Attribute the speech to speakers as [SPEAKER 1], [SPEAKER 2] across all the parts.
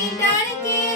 [SPEAKER 1] Daddy, Daddy.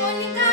[SPEAKER 1] 我应该。